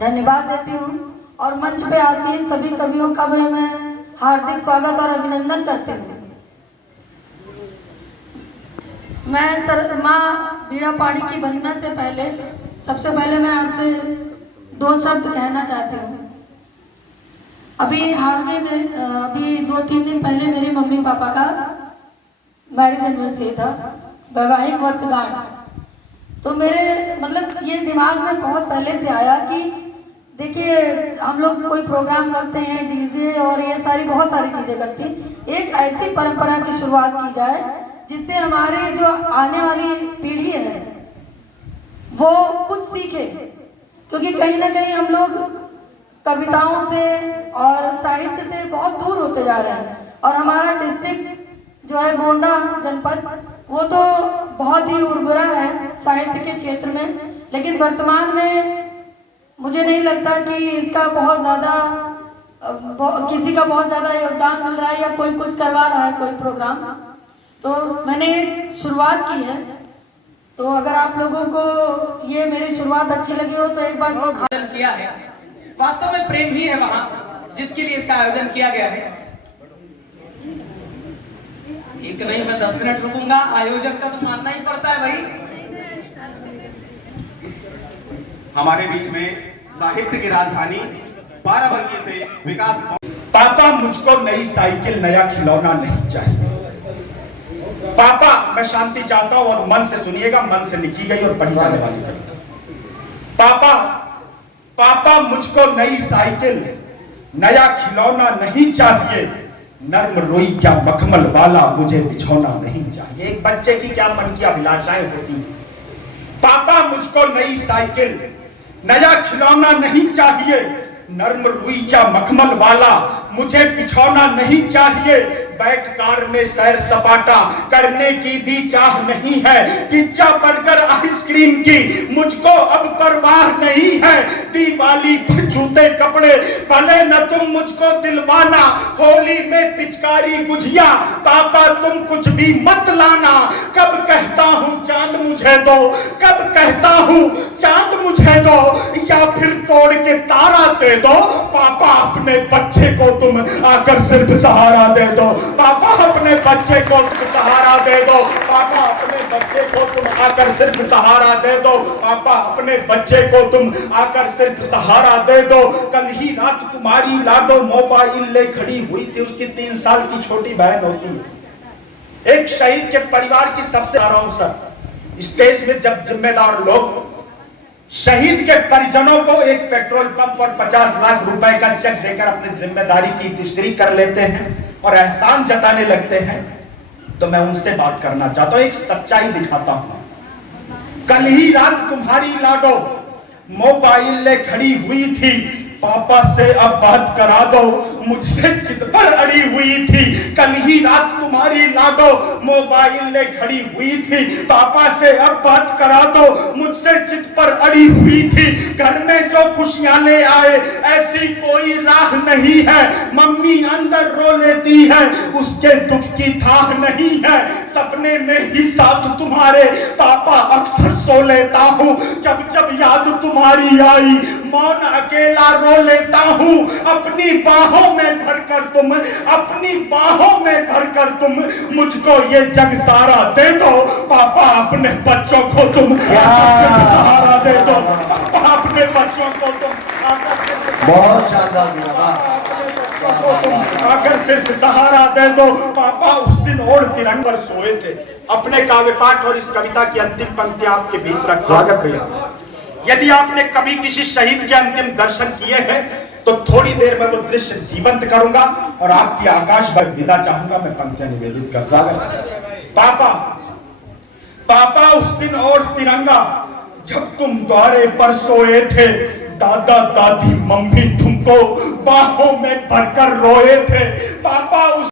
धन्यवाद देती हूँ और मंच पे आसीन सभी कवियों का भी मैं हार्दिक स्वागत और अभिनंदन करती हूँ। मैं माँ बीड़ा पाणी की वंदना से पहले सबसे पहले मैं आपसे दो शब्द कहना चाहती हूँ। अभी हाल में अभी 2-3 दिन पहले मेरे मम्मी पापा का मैरिज एनिवर्सरी था, वैवाहिक वर्षगांठ। तो मेरे मतलब ये दिमाग में बहुत पहले से आया कि देखिए हम लोग कोई प्रोग्राम करते हैं, डीजे और ये बहुत सारी चीज़ें करते हैं, एक ऐसी परंपरा की शुरुआत की जाए जिससे हमारी जो आने वाली पीढ़ी है वो कुछ सीखे। क्योंकि कहीं ना कहीं हम लोग कविताओं से और साहित्य से बहुत दूर होते जा रहे हैं और हमारा डिस्ट्रिक्ट जो है गोंडा जनपद वो तो बहुत ही उर्वरा है साहित्य के क्षेत्र में, लेकिन वर्तमान में मुझे नहीं लगता कि इसका बहुत ज़्यादा किसी का बहुत ज़्यादा योगदान मिल रहा है या कोई कुछ करवा रहा है कोई प्रोग्राम। तो मैंने एक शुरुआत की है, तो अगर आप लोगों को ये मेरी शुरुआत अच्छी लगी हो तो एक बार आयोजन किया है। वास्तव में प्रेम ही है वहां जिसके लिए इसका आयोजन किया गया है। एक नहीं, मैं 10 मिनट रुकूंगा, आयोजक का तो मानना ही पड़ता है भाई। हमारे बीच में साहित्य की राजधानी बाराबंकी से विकास। पापा मुझको नई साइकिल नया खिलौना नहीं चाहिए। पापा मैं शांति चाहता हूं और मन से सुनिएगा, मन से लिखी गई और पढ़ी जाने वाली कविता। पापा पापा मुझको नई साइकिल नया खिलौना नहीं चाहिए, नर्म रोई क्या मखमल वाला मुझे बिछौना नहीं चाहिए। एक बच्चे की क्या मन की अभिलाषाएं होती हैं। पापा मुझको नई साइकिल नया खिलौना नहीं चाहिए, नर्म रुई क्या मखमल वाला मुझे बिछौना नहीं चाहिए। बैठ कार में सैर सपाटा करने की भी चाह नहीं है, पिज्जा बर्गर आइसक्रीम की मुझको अब परवाह नहीं है। दिवाली पर जूते कपड़े भले न तुम मुझको दिलवाना, होली में पिचकारी गुझिया पापा तुम कुछ भी मत लाना। कब कहता हूँ चांद मुझे दो, कब कहता हूँ चांद मुझे दो, या फिर तोड़ के तारा दे दो। पापा अपने बच्चे को तुम आकर सिर्फ सहारा दे दो। पापा अपने बच्चे को तुम सहारा दे दो। पापा अपने बच्चे को तुम आकर सिर्फ सहारा दे दो। पापा अपने बच्चे को तुम आकर सिर्फ सहारा दे दो। कल ही रात तुम्हारी लाडो मोबाइल ले खड़ी हुई थी, उसकी 3 साल की छोटी बहन होती है। एक शहीद के परिवार की सबसे सर स्टेज में जब जिम्मेदार लोग शहीद के परिजनों को एक पेट्रोल पंप और 50 लाख रुपए का चेक देकर अपनी जिम्मेदारी की तीसरी कर लेते हैं और एहसान जताने लगते हैं, तो मैं उनसे बात करना चाहता हूं, एक सच्चाई दिखाता हूं। कल ही रात तुम्हारी लाडो मोबाइल ले खड़ी हुई थी, पापा से अब बात करा दो, मुझसे जिद पर अड़ी हुई थी। कल ही रात तुम्हारी लाडो मोबाइल ले खड़ी हुई थी, पापा से अब बात करा दो, मुझसे जिद पर अड़ी हुई थी। घर में जो खुशियां ले आए ऐसी कोई राह नहीं है, मम्मी अंदर रो लेती है उसके दुख की थाह नहीं है। सपने में ही साथ तुम्हारे पापा अक्सर सो लेता हूँ, जब जब याद तुम्हारी आई मौन अकेला रो लेता हूँ। अपनी बाहों में भरकर तुम, अपनी बाहों में भरकर तुम मुझको ये जग सारा दे दो। पापा अपने बच्चों को तुम सहारा दे दो। पापा अपने बच्चों को तुम बहुत शानदार आकर सिर्फ सहारा दे दो। पापा उस दिन और तिरंग पर सोए थे। अपने काव्य पाठ और इस कविता की अंतिम पंक्ति आपके बीच रख स्वागत भैया। यदि आपने कभी किसी शहीद के अंतिम दर्शन किए हैं तो थोड़ी देर में वो दृश्य जीवंत करूंगा और आपकी आकाश पर विदा चाहूंगा। मैं पंक्तियां निवेदित कर स्वागत। पापा पापा उस दिन और तिरंगा जब तुम द्वारे पर सोए थे, दादा दादी मम्मी तुमको बाहों में भरकर रोए थे। पापा उस